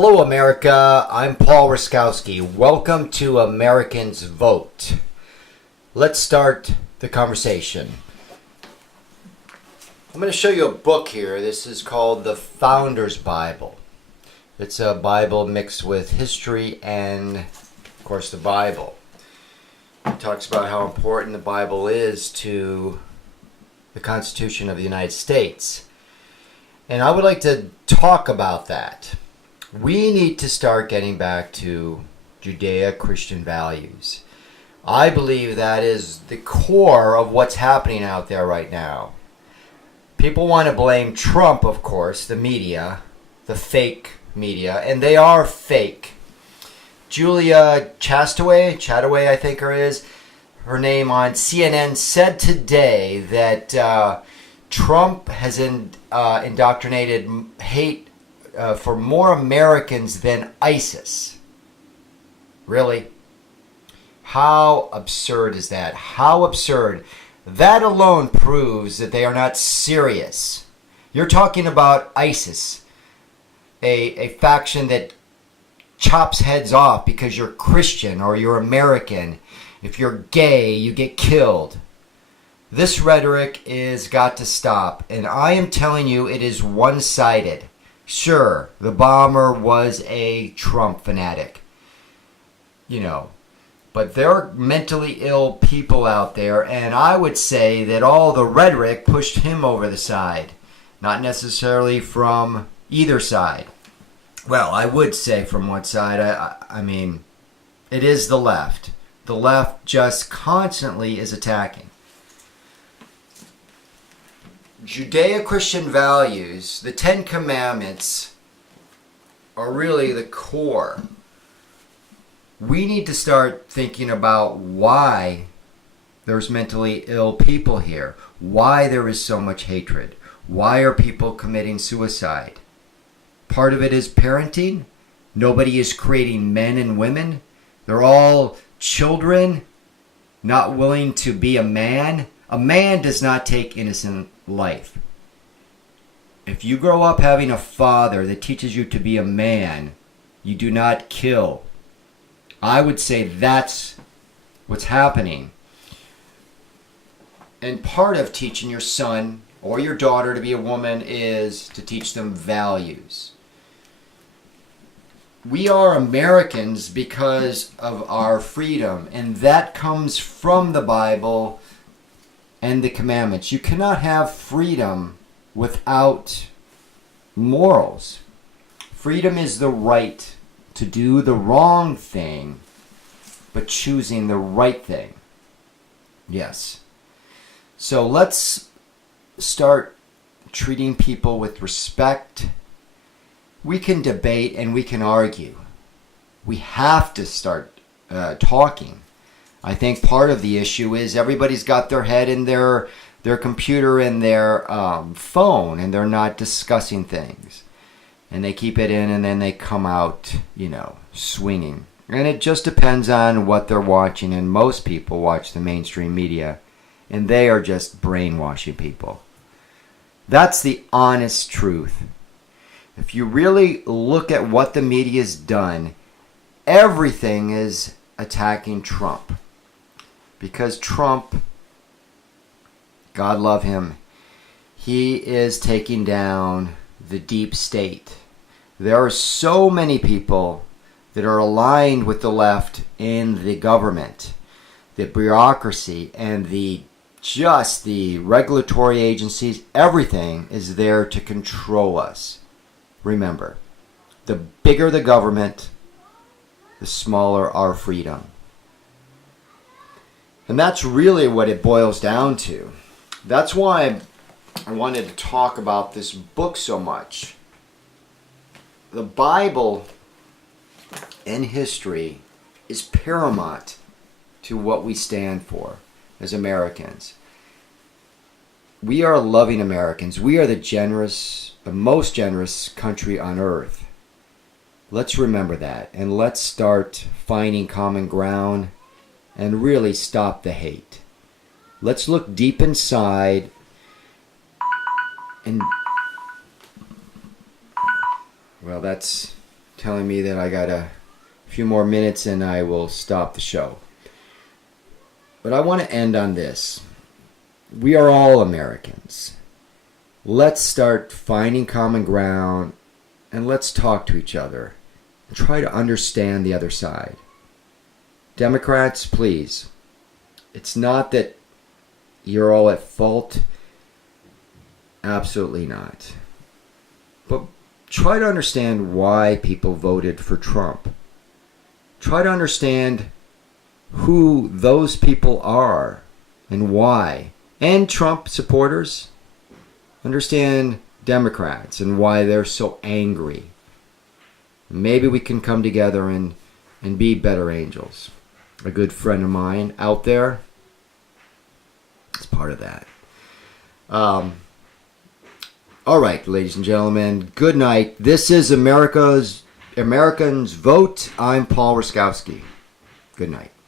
Hello, America. I'm Paul Raskowski. Welcome to Americans Vote. Let's start the conversation. I'm going to show you a book here. This is called The Founder's Bible. It's a Bible mixed with history and, of course, the Bible. It talks about how important the Bible is to the Constitution of the United States. And I would like to talk about that. We need to start getting back to Judeo-Christian values. I believe that is the core of what's happening out there right now. People want to blame Trump, of course, the media, the fake media, and they are fake. Julia Chataway, I think her name on CNN said today that Trump has indoctrinated hate for more Americans than ISIS. Really? How absurd is that? How absurd. That alone proves that they are not serious. You're talking about ISIS, a faction that chops heads off because you're Christian or you're American. If you're gay, you get killed. This rhetoric is got to stop, and I am telling you it is one-sided. Sure, the bomber was a Trump fanatic, but there are mentally ill people out there, and I would say that all the rhetoric pushed him over the side, not necessarily from either side. Well, I would say from what side. I mean, it is the left. The left just constantly is attacking. Judeo-Christian values, the Ten Commandments, are really the core. We need to start thinking about why there's mentally ill people here, why there is so much hatred, why are people committing suicide. Part of it is parenting. Nobody is creating men and women. They're all children, not willing to be a man. A man does not take innocent life. If you grow up having a father that teaches you to be a man, you do not kill. I would say that's what's happening. And part of teaching your son or your daughter to be a woman is to teach them values. We are Americans because of our freedom, and that comes from the Bible and the commandments. You cannot have freedom without morals. Freedom is the right to do the wrong thing, but choosing the right thing. Yes. So let's start treating people with respect. We can debate and we can argue. We have to start talking. I think part of the issue is everybody's got their head in their computer and their phone, and they're not discussing things. And they keep it in, and then they come out, swinging. And it just depends on what they're watching, and most people watch the mainstream media, and they are just brainwashing people. That's the honest truth. If you really look at what the media's done, everything is attacking Trump. Because Trump, God love him, he is taking down the deep state. There are so many people that are aligned with the left in the government, the bureaucracy, and the regulatory agencies. Everything is there to control us. Remember, the bigger the government, the smaller our freedom. And that's really what it boils down to. That's why I wanted to talk about this book so much. The Bible and history is paramount to what we stand for as Americans. We are loving Americans. We are the most generous country on earth. Let's remember that, and let's start finding common ground and really stop the hate. Let's look deep inside and, well, that's telling me that I got a few more minutes and I will stop the show. But I want to end on this. We are all Americans. Let's start finding common ground and let's talk to each other and try to understand the other side. Democrats, please. It's not that you're all at fault. Absolutely not. But try to understand why people voted for Trump. Try to understand who those people are and why. And Trump supporters. Understand Democrats and why they're so angry. Maybe we can come together and be better angels. A good friend of mine out there is part of that. All right, ladies and gentlemen, good night. This is Americans Vote. I'm Paul Raskowski. Good night.